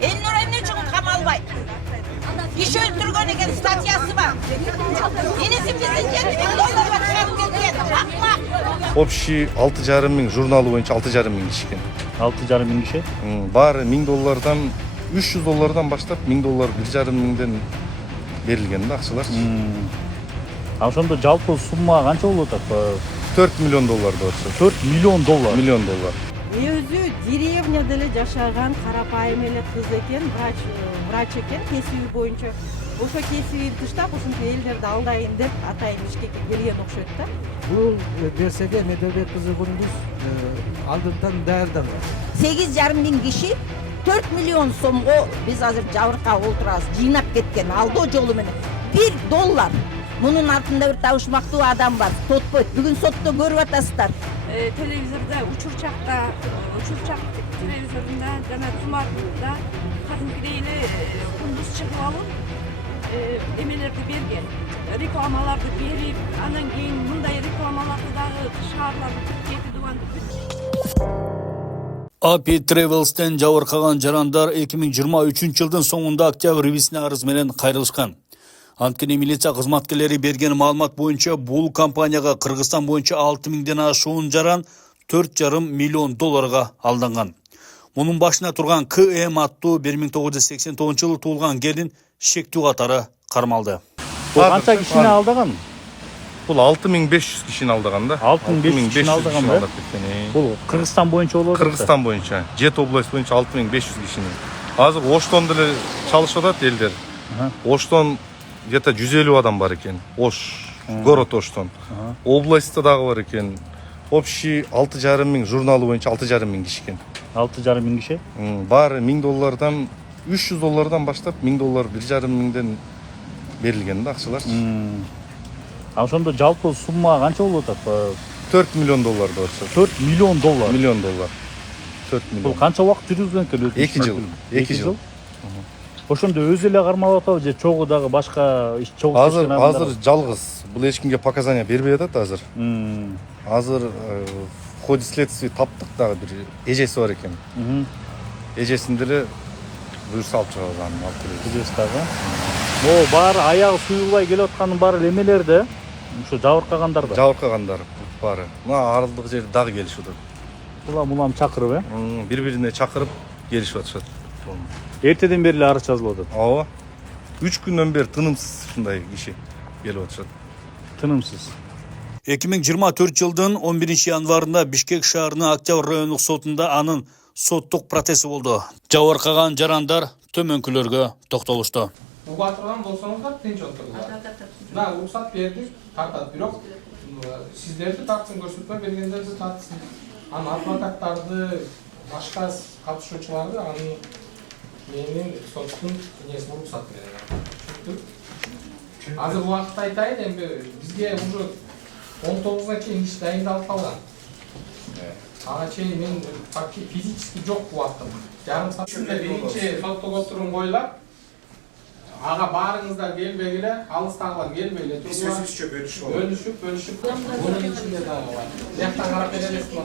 Elnur emne için kamalbay. Kişi öldürgön eken statiyası var. Yenisi bizden 7.000 dolarga çıkarıp ketken. Akmak. Общий 6,5 ming jurnalı boyunca 6,5 ming kişi eкен. 6,5 ming kişi. Bari $1000'dan 300 dolardan başlap $1000 1,5 mingden берилген да акчалар. Ошондо жалпы сумма канча болуп атат? 4 milyon dolar da olsa. 4 milyon dolar. Milyon dolar. Өзү деревняда эле жашаган карапайым эле кыз экен, врач экен, кесиби боюнча. Ошо кесибин тыштап, ушинтип элдерди алдайын деп атайын Бишкекке келген окшойт да. Бул нерсеге Меделбек кызы Кундуз алдындан даярданган. 8,5 ming kişi 4 milyon so'mgo biz hozir Jabirqa o'tiramiz, jiynap ketken aldı jolu menen. $1. Bunun altında bir tavuşmaktуу adam var. Totpoyt. Bugün sotto görüp atasыздар. Televizorda uçurcak televizorunda jana Tumarda kadimkideyli Kunduz çıkıp alıp emelerdi bergen. Reklamalardı berip, anan keyin bunday reklamalardı dagы шаарларды Түркияга дубан. API Travels'ten жабыркаган жарандар 2023-жылдын соңунда октябрь ревизине арыз менен кайрылышкан. Анткени милиция кызматкерлери берген маалымат боюнча бул компанияга Кыргызстан боюнча 6 миңден ашуун жаран 4,5 миллион долларга алданган. Мунун башына турган КМ аттуу 1989-жылы туулган келин шектүү катары кармалды. Бул канча кишини алдаган? Бул 6500 кишини алдаган да. 6500 кишини алдаган ба? Бул Кыргызстан боюнча болот. Кыргызстан боюнча, Жет область боюнча 6500 кишини. Азыр Оштон деле чалышып атат элдер. Оштон где-то 150 адам бар экен. Ош, город Оштон. Областьта дагы бар экен. Общий 6,5 миң журналы боюнча 6,5 миң киши экен. 6,5 миң киши. Баары $1000'dan 300 dolardan başlap $1000 1,5 mingden берилген да акчалар. Ошондо жалпы сумма канча болуп атат? 4 milyon dolar da olsa. 4 milyon dolar. Milyon dolar. 4 milyon. Бул канча убакыт жүргүзгөн экен? 2 жыл. 2 жыл. Ошондо өзү эле кармалып атабы же чогуу дагы башка иш чогуу Азыр жалгыз. Бул эч кимге показания бербей атат азыр. Азыр в ходе следствия таптык дагы бир эжеси бар экен. Эжесинде эле буюрса алып чыгарган, алып келет. Эжеси дагы. Могу баары аягы суюлбай келип атканын баары эмелерде. Ушу жабыркагандар да. Жабыркагандар баары. Мына аралдык жерде дагы келишип атат. Улам чакырып, Бири-бирине чакырып келишип атышат. Эртеден бери эле арыз жазылып атат. Ооба. 3 күндөн бери тынымсыз ушундай киши келип атышат. Тынымсыз. 2024-жылдын 11-январында Бишкек шаарынын Октябрь райондук сотунда анын соттук процесси болду. Жабыркаган жарандар төмөнкүлөргө токтолушту. Уга турган болсоңуздар тынч отуруңуздар. Мына уруксат бердик, тартат, бирок сиздерди тартсын көрсөтмө бергендерди тартсын. Анын адвокаттарды, башка катышуучуларды анын менин соттун несин уруксат берген. Азыр убакытта айтайын, эми бизге уже 19-на чейин иш дайындалып калган. Ага чейин мен физически жок убактым. Жарым саат биринчи соттук отурум коюлат. Ага баарыңыздар келбегиле, алыстагылар келбейле. Сөзүбүзчө бөлүшүп. Bunun içinde daha var. Yaktan karap edebilirsin.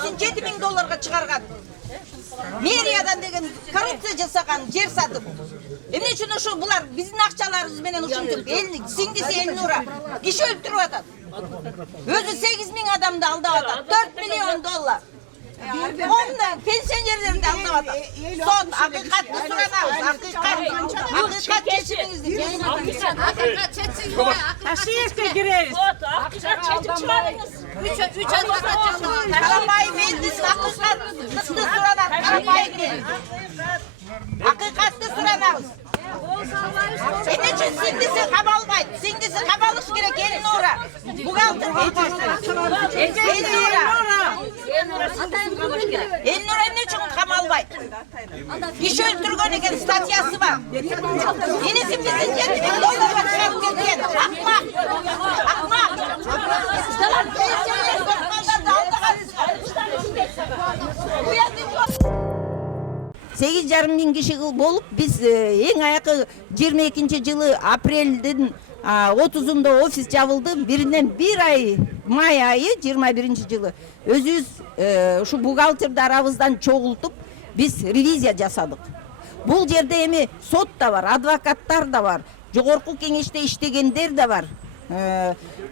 $7.000 çıkargan. Meriyadan деген коррупция жасаган жер сатып. Эмне үчүн ошо булар биздин акчаларыбыз менен ушинтип сиңдиси Элнура киши өлтүрүп атат. Өзү 8 миң адамды алдап атат. $4 миллион. Ондан пенсионерлерди алдап атат. Сот акыйкатты суранабыз. Акыйкат чечимиңизди. Акыйкат чечсиң бой. Ашиевке киребиз. Вот, акыйкат чечип чыгарыңыз. 3 адвокат чыгып. Карапайым элдин акыйкатты суранат. Карапайым эл. Акыйкатты суранабыз. Эмне үчүн сиңдиси камалбайт? Сиңдиси камалыш керек Элнура. Бухгалтер. Элнура эмне үчүн камалбайт? Киши өлтүргөн экен статьясы бар. Енеси бизден $7.000 çıkarıp ketken. Akmak. 8,5 миң киши болуп, биз эң аякы 22 жылы апрелдин 30-unda офис жабылды. Биринен бир ай, май айы 21 жылы өзүбүз ушу бухгалтерди арабыздан чогултуп биз ревизия жасадык. Бул жерде эми сот да бар, адвокаттар да бар, жогорку кеңеште иштегендер да бар.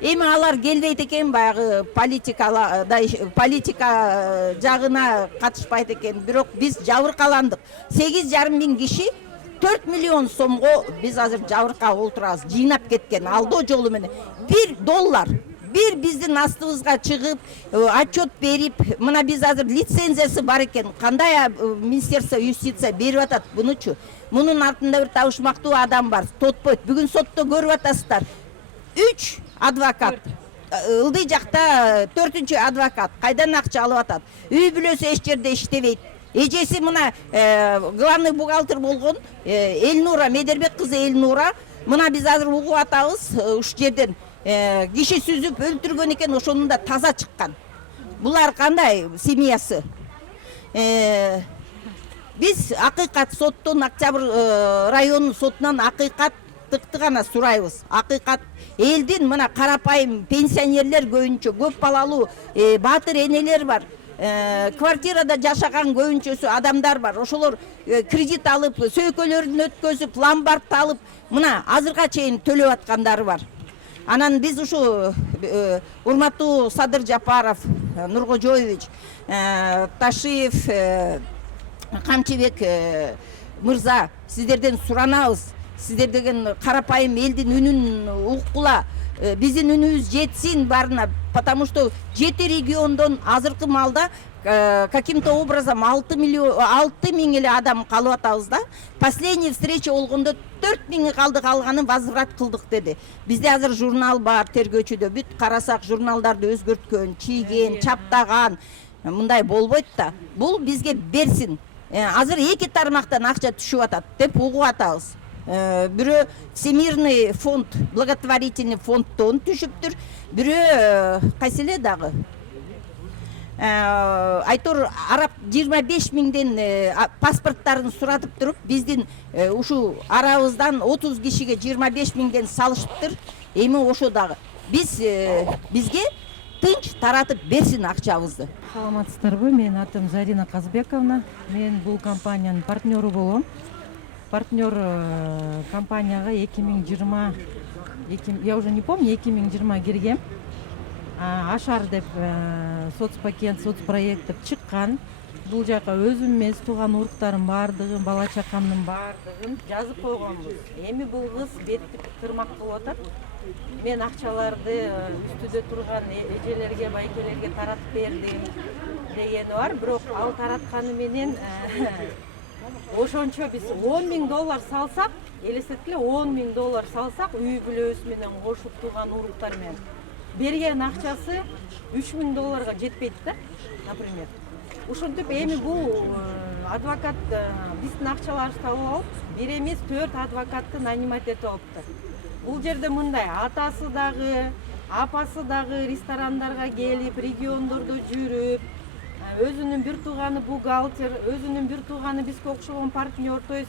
Эми алар келбейт экен, баягы политика жагына катышпайт экен. Бирок биз жабыркаландык. 8,5 миң киши 4 миллион сомго биз азыр жабыркап отурабыз. Жыйнап кеткен алдоо жолу менен. $1 бир биздин астыбызга чыгып, отчет берип, мына биз азыр лицензиясы бар экен. Кандай Министерство юстиция берип атат бунучу? Мунун артында бир табышмактуу адам бар. Тотпойт. Бүгүн сотто көрүп атасыздар. 3 адвокат. Ылдый жакта 4-чү адвокат кайдан акча алып атат? Үй бүлөсү эч жерде иштебейт. Эжеси мына главный бухгалтер болгон Элнура Медербек кызы Элнура. Мына биз азыр угуп атабыз уш жерден киши сүзүп өлтүргөн экен, ошонун да таза чыккан. Булар кандай семьясы? Биз акыйкат соттон, Октябрь районунун сотунан акыйкаттыкты гана сурайбыз. Акыйкат элдин мына карапайым пенсионерлер көбүнчө, көп балалуу баатыр энелер бар. Квартирада жашаган көбүнчөсү адамдар бар. Ошолор кредит алып, сөйкөлөрүн өткөзүп, ломбард алып, мына азырга чейин төлөп аткандары бар. Анан биз ушу урматтуу Садыр Жапаров, Нуркожоевич, Ташиев, Камчыбек мырза, сиздерден суранабыз. Сиздер деген карапайым элдин үнүн уккула, биздин үнүбүз жетсин барына, потому что 7 региондон азыркы малда каким-то образом 6 миң эле адам калып атабыз да. Последняя встреча болгондо 4 миңи калганын возврат кылдык деди. Бизде азыр журнал бар, тергөөчүдө бүт карасак журналдарды өзгөрткөн, чийген, чаптаган, мындай болбойт да. Бул бизге берсин. Азыр 2 тармактан акча түшүп атат деп угуп атабыз. Бирөө Всемирный фонд, благотворительный фондтон түшүптүр. Бирөө кайсы эле дагы? Айтор араб 25 миңден паспорттарын суратып туруп, биздин ушу арабыздан 30 кишиге 25 миңден салышыптыр. Эми ошо дагы бизге тынч таратып берсин акчабызды. Саламатсыздарбы? Менин атым Зарина Казбековна. Мен бул компаниянын партнеру болом. Партнер компанияга 2020, я уже не помню, 2020 киргем. Ашар деп соцпакет, соцпроект деп чыккан. Бул жака өзүм эмес, тууган уруктарым бардыгын, бала чакамдын бардыгын жазып койгонбуз. Эми бул кыз бетти тырмак кылып атат. Мен акчаларды үстүдө турган эжелерге, байкелерге таратып бердим дегени бар. Бирок ал таратканы менен ошончо биз $10 миң салсак, элестеткиле $10 миң салсак, үй бүлөбүз менен кошуп тууган уруктар менен берген акчасы $3 миң жетпейт да, например. Ошентип эми бул адвокат биздин акчаларыбызды алып алып, бир эмес 4 адвокатты нанимать этип алыптыр. Бул жерде мындай атасы дагы, апасы дагы ресторандарга келип, региондордо жүрүп, өзүнүн бир тууганы бухгалтер, өзүнүн бир тууганы бизге окшогон партнер. То есть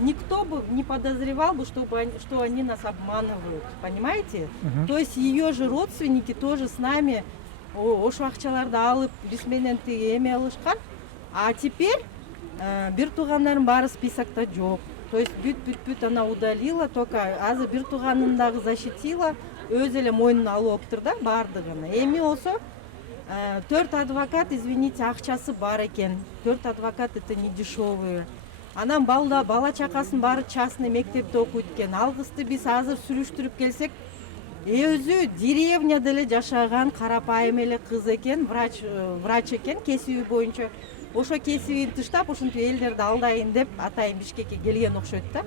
никто бы не подозревал бы, что они нас обманывают, понимаете? То есть ее же родственники тоже с нами ошо акчаларды алып, биз менен эме алышкан. А теперь бир туугандардын баары списокто жок. То есть бүт она удалила, только азыр бир тууганын дагы защитила, өзү эле мойнуна алып алыптыр да баардыгын. Эми болсо 4 адвокат, извините, акчасы бар экен. 4 адвокат это не дешевые. Анан бала чакасын баары частный мектепте окуйт экен. Ал кызды биз азыр сүрүштүрүп келсек, өзү деревняда эле жашаган карапайым эле кыз экен, врач экен кесиби боюнча. Ошо кесибин тыштап, ушинтип элдерди алдайын деп атайын Бишкекке келген окшойт да.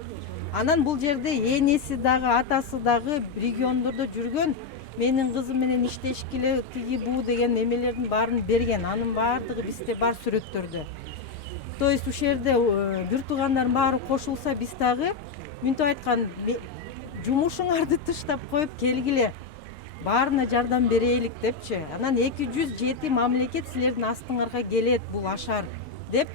Анан бул жерде энеси дагы, атасы дагы региондордо жүргөн. Менин кызым менен иштешкиле тиги буу деген эмелердин баарын берген. Анын баардыгы бизде бар сүрөттөрдө. То есть ушул жерде бир туугандардын баары кошулса, биз дагы мынтип айткан жумушуңарды тыштап коюп келгиле, баарына жардам берелик депчи. Анан 207 мамлекет силердин астыңарга келет, бул ашар деп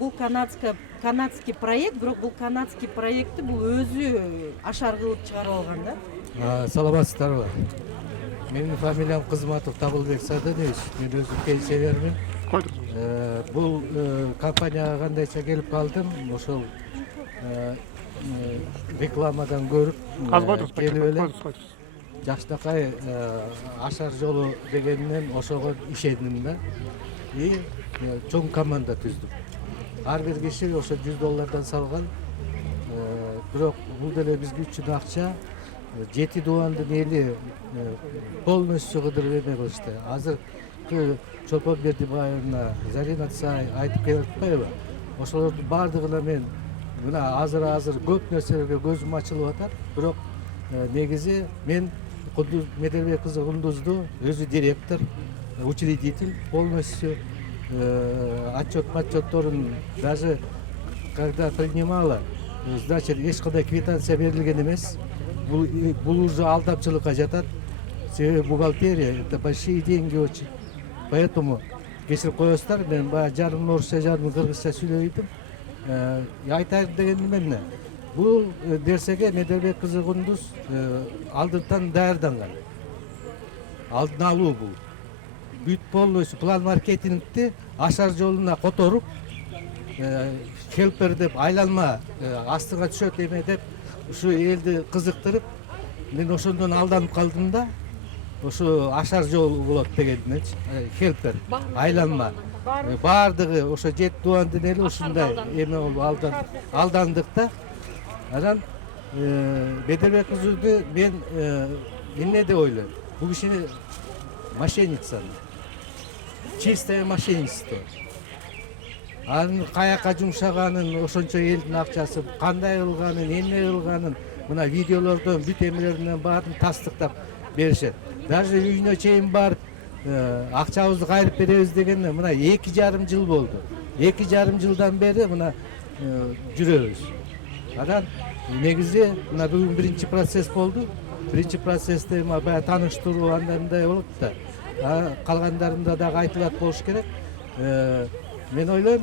бул канадский проект, бирок бул канадский проектти бул өзү ашар кылып чыгарып алган да. Саламатсыздарбы? Менин фамилиям Кызматов Табылбек Садынович. Мен өзүм пенсионермин. Бул компанияга кандайча келип калдым. Ошол рекламадан көрүп келип эле жакшынакай ашар жолу дегенинен ошого ишендим да. И чоң команда түздүм. Ар бир киши ошо $100 салган. Бирок бул деле бизге үчүн акча. 7 дубандын эли полностью кыдырып эме кылышты. Азыр Чолпон Бердибаевна, Зарина Цай айтып келип атпайбы? Ошолордун баардыгына мен мына азыр көп нерселерге көзүм ачылып атат. Бирок негизи мен Медербек кызы Кундузду өзү директор, учредитель полностью отчетторун даже когда принимала, значит, эч кандай квитанция берилген эмес. Бул уже алдамчылыкка жатат. Себеби бухгалтерия это большие деньги очень. Поэтому кечирип коесуздар, мен баягы жарым орусча, жарым кыргызча сүйлөйдүм. Айтайын дегеним эмне? Бул нерсеге Медербек кызы Кундуз алдынтан даярданган. Алдын алуу бул. Бүт полностью план маркетингти ашар жолуна которуп, хелпер деп айланма астыга түшөт эме деп ушу элди кызыктырып, мен ошондон алданып калдым да. Ошо ашар жол болот дегенчи, хелпер, айланма. Баардыгы ошо 7 дубандын эли ушундай эме болуп алдандык да. Анан Медербек кызды мен эмне деп ойлойм? Бул киши мошенница. Чистое мошенничество. Анын каяка жумшаганын, ошончо элдин акчасын кандай кылганын, эмне кылганын мына видеолордон бүт эмелеринен баарын тастыктап беришет. Даже үйүнө чейин барып акчабызды кайрып беребиз дегенде мына 2,5 жыл болду. 2,5 жылдан бери мына жүрөбүз. Анан негизи мына бүгүн биринчи процесс болду. Биринчи процессте баягы тааныштыруу андай болот да. Калгандарында дагы айтылат болуш керек. Мен ойлойм,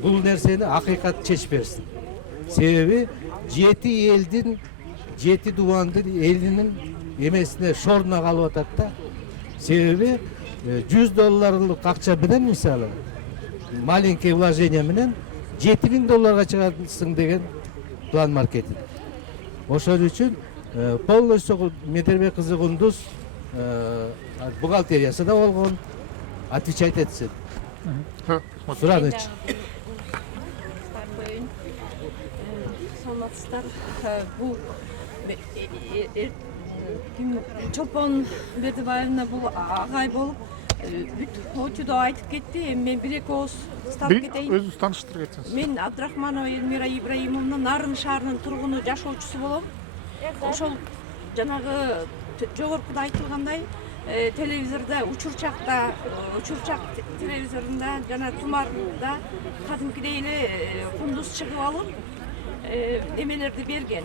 бул нерсени акыйкат чечип берсин. Себеби 7 элдин, 7 дубандын элинин эмесине шоруна калып атат да. Себеби $100 акча менен мисалы маленький вложение менен $7,000 чыгарсың деген план маркетинг. Ошол үчүн полностью Медербек кызы Кундуз бухгалтериясы да болгон, отвечать этсин. Сураныч. Саламатсыздар. Бул Чолпон Бердибаевна бул агай болуп бүт очудо айтып кетти. Мен бир-эки ооз ставып кетейин. Өзүңүз тааныштырып кетсеңиз. Мен Абдрахманова Элмира Ибраимовна Нарын шаарынын тургуну, жашоочусу болом. Ошол жанагы жогоркуда айтылгандай телевизорда, учурчак телевизорунда жана тумарда кадимкидей эле Кундуз чыгып алып эмелерди берген,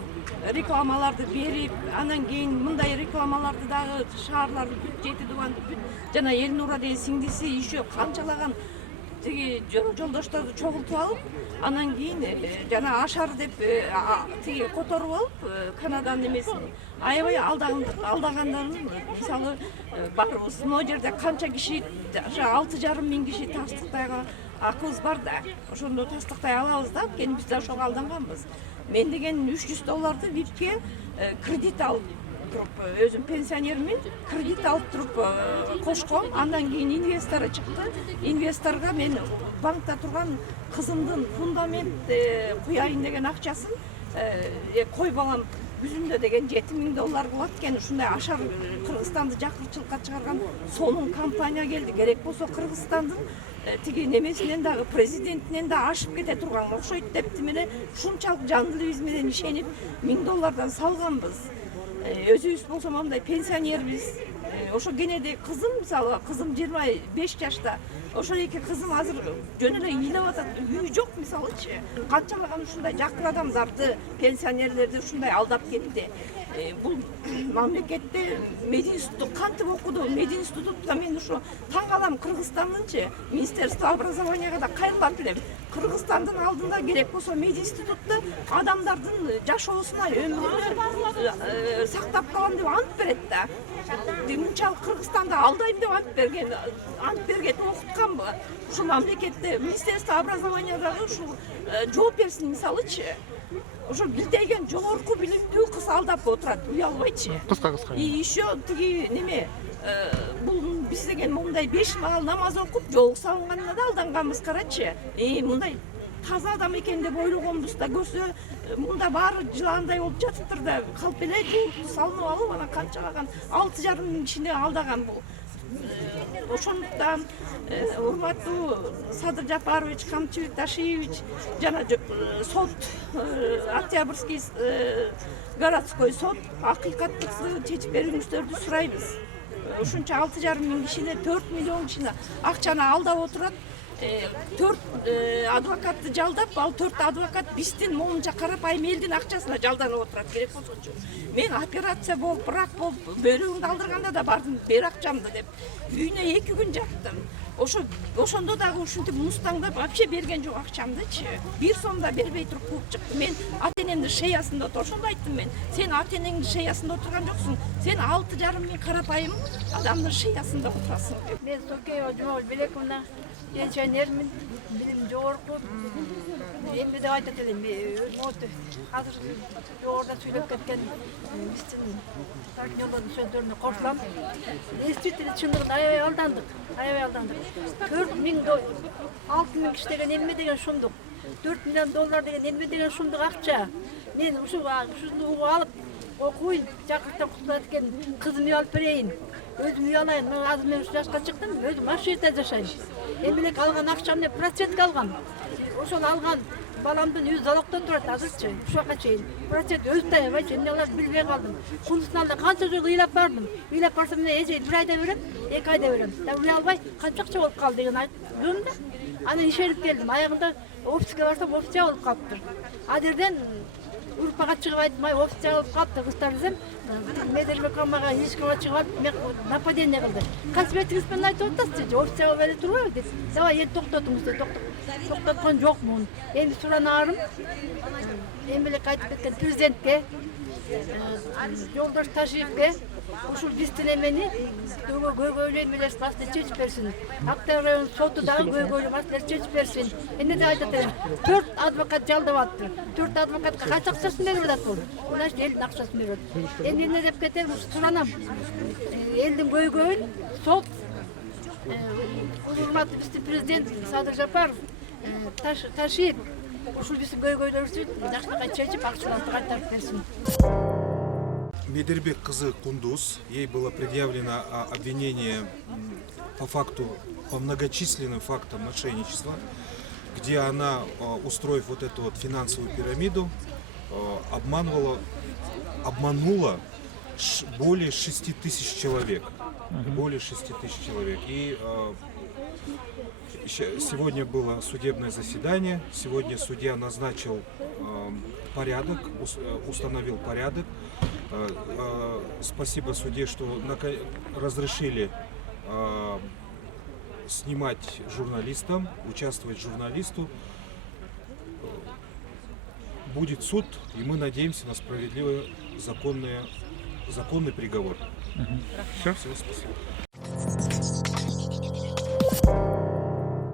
рекламаларды берип, анан кийин мындай рекламаларды дагы шаарларды бүт 7 дубанды бүт жана Элнура деген сиңдиси еще канчалаган тиги жолдошторду чогултуп алып, анан кийин жана ашар деп тиги которуп алып Канаданын эмесин аябай алдагандарын мисалы барыбыз могу жерде канча киши 6,5 миң киши тастыктай акыбыз бар да, ошондо тастыктай алабыз да, биз да ошого алданганбыз. Мен деген $300 випке кредит алып туруп, өзүм пенсионермин, кредит алып туруп кошком. Андан кийин инвестор чыкты. Инвесторго мен банкта турган кызымдын фундамент куяйын деген акчасын кой балам жүзүндө деген $7,000 болот экен. Ушундай ашар Кыргызстанды жакырчылыкка чыгарган сонун компания келди. Керек болсо Кыргызстандын тиги немесинен дагы президентинен да ашып кете турган окшойт депти менен ушунчалык жандуу биз менен ишенип $1,000 салганбыз. Өзүбүз болсо мондай пенсионербиз. ошо кенеде кызым мисалы кызым 25 жашта ошол эки кызым азыр жөн эле ыйлап атат, үй жок мисалычы. Канчалаган ушундай жакын адамдарды, пенсионерлерди ушундай алдап кетти. Бул мамлекетте мединститут кантип окуду? Мединститутта мен ушу таң калам, Кыргызстандынчы Министерство образованияга да кайрылат элем. Кыргызстандын алдында керек болсо мединститутты адамдардын жашоосуна, өмүрүнө сактап калам деп ант берет да. Мынчалык Кыргызстанда алдайм деп ант берген, ант берген окутканбы? Ушу мамлекетте Министерство образованиядагы ушу жооп берсин мисалычы. Ошо билдеген жогорку билимдүү кыз алдап отурат, уялбайчы. Кыска. И еще тиги неме, бул биз деген мындай 5 маал намаз окуп, жолго салынганына да алданганбыз карачы. Мындай таза адам экен деп ойлогонбуз да, көрсө мында баары жыландай болуп жатыптыр да, калп эле салынып алып, анан канчалаган 6,5 миң кишини алдаган бул. Ошондуктан урматтуу Садыр Жапарович, Камчыбек Ташиевич жана сот, Октябрьский городской сот акыйкаттык чечип берүүңүздөрдү сурайбыз. Ушунча 6,5 миң кишини, 4 миллион кишини акчаны алдап отурат. 4 адвокатты жалдап, ал 4 адвокат биздин моунча карапайым элдин акчасына жалданып отурат керек болсочу. Мен операция болуп, рак болуп, бөйрөгүмдү алдырганда да бардым, бер акчамды деп. Үйүнө 2 күн жаттым. Ошондо дагы ушинтип мустаңдап вообще берген жок акчамдычы. 1 сом да бербей туруп кууп чыкты. Мен ата-энемдин шеясында отур. Ошондо айттым мен. Сен ата-энеңдин шеясында отурган жоксуң. Сен 6,5 миң карапайым адамдын шеясында отурасың деп. Мен Сокеева Жумагүл Белековна, пенсионермин, билим жогорку. Эмне деп айтат элем, азыр жогоруда сүйлөп кеткен биздин партнерлордун сөздөрүнө кошулам. Действительно чындыгында аябай алдандык. 4 миң, 6 миң киши деген эмне деген шумдук. 4 миллион доллар деген эмне деген шумдук акча. Мен ушуну алып окуйн, жакыртан кутулат экен, кызымды алып берейин. Өзүм үй алайын, мен азыр мен жашка чыктым, өзүм машинада жашайм. Эмелек алган акчамды процентке алгам. Ошол алган баламдын үйү залогдо турат азырчы, ушуга чейин. Процент өсүп аябайчы, эмне алар билбей калдым. Кулдун алда канча жолу ыйлап бардым. Ыйлап барсам мен эже 1 айда берем, 2 айда берем. Да уя албай канча акча болуп калды деген айттым да. Анан ишенип келдим. Аягында офиске барсам офис жабылып калыптыр. Адерден урпага чыгып айттым, офис жабылып калыптыр, кыздар десем, Медербек амага эшикке чыгып алып нападение кылды. Касметиңиз менен айтып атасызчы, офис жабып эле турбайбы деп. Давай эми токтотуңуз деп токтоткон жокмун. Эми суранаарым эмелек айтып кеткен президентке, Жолдош Ташиевке ушул биздин эмени көйгөйлүү эмелер маселе чечип берсин. Октябрь район соту дагы көйгөйлүү маселе чечип берсин. Эмне деп айтат элем? 4 адвокат жалдап аттыр. 4 адвокатка канча акчасын берип атат бул? Мынаш элдин акчасын берип атат. Эми эмне деп кетем? Суранам. Элдин көйгөйүн сот урматтуу биздин президент Садыр Жапаров, Ташиев ушул биздин көйгөйлөрүбүздү жакшылыкка чечип акчаларды кайтарып берсин. Медербек кызы Кундуз, ей было предъявлено обвинение по многочисленным фактам мошенничества, где она, устроив вот эту вот финансовую пирамиду, обманула более 6 тысяч человек. Более 6 тысяч человек. И сегодня было судебное заседание, сегодня судья назначил порядок, установил порядок. Спасибо суде, что разрешили снимать журналистам, участвовать журналисту. Будет суд, и мы надеемся на справедливый, законный приговор. Все, спасибо.